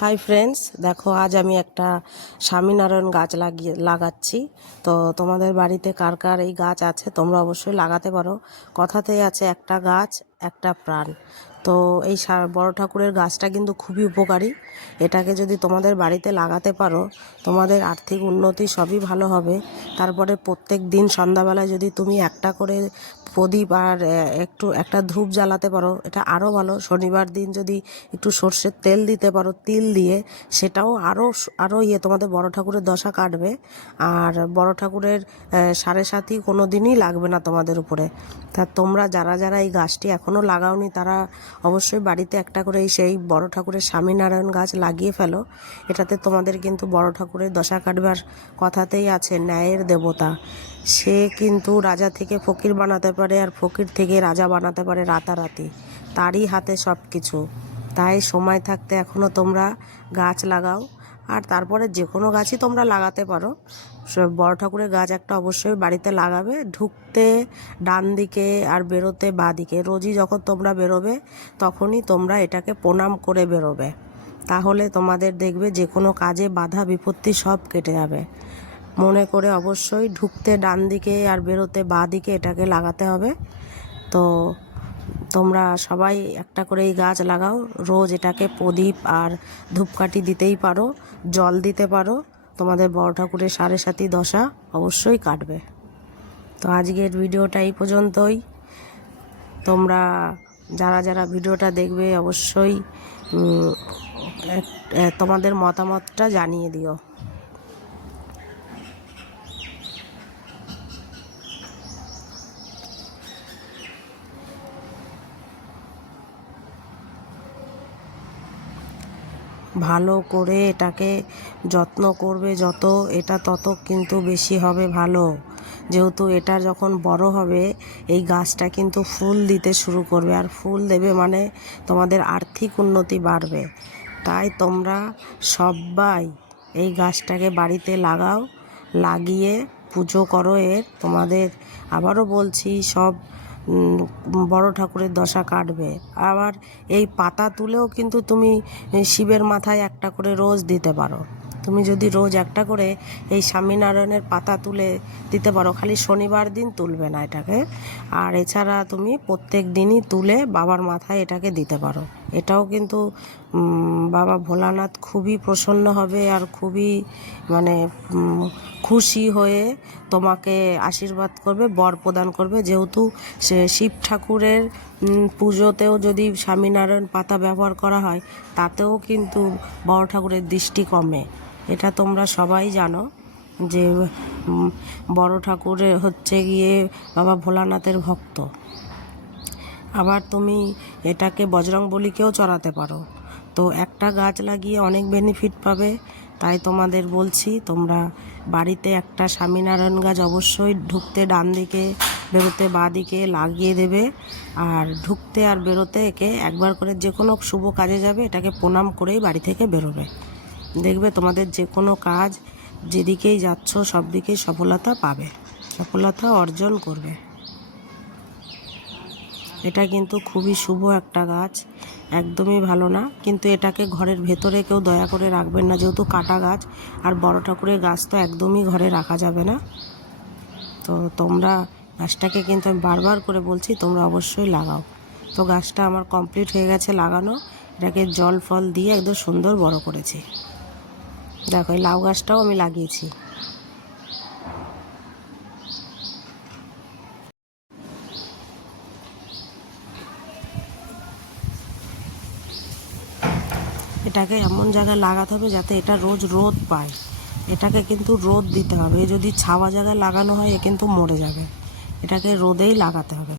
Hi friends, দেখো আজ আমি একটা স্বামীনারায়ণ গাছ লাগাচ্ছি। তো তোমাদের বাড়িতে কার কার এই গাছ আছে তোমরা অবশ্যই লাগাতে পারো। কথাতেই আছে একটা গাছ একটা প্রাণ। তো এই বড় ঠাকুরের গাছটা কিন্তু খুবই উপকারী। এটাকে যদি তোমাদের বাড়িতে লাগাতে পারো তোমাদের আর্থিক উন্নতি সবই ভালো হবে। তারপরে প্রত্যেক দিন সন্ধ্যাবেলায় যদি তুমি একটা করে প্রদীপ আর একটা ধূপ জ্বালাতে পারো এটা আরও ভালো। শনিবার দিন যদি একটু সর্ষের তেল দিতে পারো তিল দিয়ে, সেটাও আরও তোমাদের বড় ঠাকুরের দশা কাটবে। আর বড় ঠাকুরের সাড়ে সাথী কোনো দিনই লাগবে না তোমাদের উপরে। তা তোমরা যারা যারা এই গাছটি এখনও লাগাওনি তারা অবশ্যই বাড়িতে একটা করে সেই বড় ঠাকুরের স্বামীনারায়ণ গাছ লাগিয়ে ফেলো। এটাতে তোমাদের কিন্তু বড় ঠাকুরের দশা কাটবার কথাতেই আছে ন্যায়ের দেবতা। সে কিন্তু রাজা থেকে ফকির বানাতে পারে আর ফকির থেকে রাজা বানাতে পারে রাতারাতি। তারই হাতে সব কিছু। তাই সময় থাকতে এখনও তোমরা গাছ লাগাও। আর তারপরে যে কোনো গাছই তোমরা লাগাতে পারো। বড় ঠাকুরের গাছ একটা অবশ্যই বাড়িতে লাগাবে। ঢুকতে ডান দিকে আর বেরোতে বাঁ দিকে। রোজই যখন তোমরা বেরোবে তখনই তোমরা এটাকে প্রণাম করে বেরোবে। তাহলে তোমাদের দেখবে যে কোনো কাজে বাধা বিপত্তি সব কেটে যাবে। মনে করে অবশ্যই ঢুকতে ডান দিকে আর বেরোতে বাঁ দিকে এটাকে লাগাতে হবে। তো তোমরা সবাই একটা করে এই গাছ লাগাও। রোজ এটাকে প্রদীপ আর ধূপকাঠি দিতেই পারো, জল দিতে পারো। তোমাদের বড় ঠাকুরের সাড়ে সাথী দশা অবশ্যই কাটবে। তো আজকের ভিডিওটা এই পর্যন্তই। তোমরা যারা যারা ভিডিওটা দেখবে অবশ্যই তোমাদের মতামতটা জানিয়ে দিও। ভালো করে এটাকে যত্ন করবে যত, এটা তত কিন্তু বেশি হবে ভালো। যেহেতু এটা যখন বড় হবে এই গাছটা কিন্তু ফুল দিতে শুরু করবে, আর ফুল দেবে মানে তোমাদের আর্থিক উন্নতি বাড়বে। তাই তোমরা সবাই এই গাছটাকে বাড়িতে লাগাও, লাগিয়ে পুজো করো এর। তোমাদের আবারও বলছি সব বড় ঠাকুরের দশা কাটবে। আবার এই পাতা তুলেও কিন্তু তুমি শিবের মাথায় একটা করে রোজ দিতে পারো। তুমি যদি রোজ একটা করে এই স্বামীনারায়ণের পাতা তুলে দিতে পারো, খালি শনিবার দিন তুলবে না এটাকে। আর এছাড়া তুমি প্রত্যেক দিনই তুলে বাবার মাথায় এটাকে দিতে পারো। এটাও কিন্তু বাবা ভোলানাথ খুবই প্রসন্ন হবে আর খুবই মানে খুশি হয়ে তোমাকে আশীর্বাদ করবে, বর প্রদান করবে। যেহেতু সে শিব ঠাকুরের পুজোতেও যদি স্বামীনারায়ণ পাতা ব্যবহার করা হয় তাতেও কিন্তু বড় ঠাকুরের দৃষ্টি কমে। এটা তোমরা সবাই জানো যে বড় ঠাকুরের হচ্ছে গিয়ে বাবা ভোলানাথের ভক্ত। আবার তুমি এটাকে বজরংবলীকেও চড়াতে পারো। তো একটা গাছ লাগিয়ে অনেক বেনিফিট পাবে। তাই তোমাদের বলছি তোমরা বাড়িতে একটা স্বামীনারায়ণ গাছ অবশ্যই ঢুকতে ডান দিকে বেরোতে বাঁ দিকে লাগিয়ে দেবে। আর ঢুকতে আর বেরোতে একে একবার করে যে কোনো শুভ কাজে যাবে এটাকে প্রণাম করেই বাড়ি থেকে বেরোবে। দেখবে তোমাদের যে কোনো কাজ যেদিকেই যাচ্ছ সব দিকেই সফলতা পাবে, সফলতা অর্জন করবে। এটা কিন্তু খুবই শুভ একটা গাছ, একদমই ভালো না। কিন্তু এটাকে ঘরের ভেতরে কেউ দয়া করে রাখবেন না, যেহেতু কাটা গাছ। আর বড় ঠাকুরের গাছ তো একদমই ঘরে রাখা যাবে না। তো তোমরা গাছটাকে কিন্তু আমি বারবার করে বলছি তোমরা অবশ্যই লাগাও। তো গাছটা আমার কমপ্লিট হয়ে গেছে লাগানো। এটাকে জল ফল দিয়ে একদম সুন্দর বড় করেছি। দেখো এই লাউ গাছটাও আমি লাগিয়েছি। এটাকে এমন জায়গায় লাগাতে হবে যাতে এটা রোজ রোদ পায়। এটাকে কিন্তু রোদ দিতে হবে। যদি ছাওয়া জায়গায় লাগানো হয় এ কিন্তু মরে যাবে। এটাকে রোদেই লাগাতে হবে।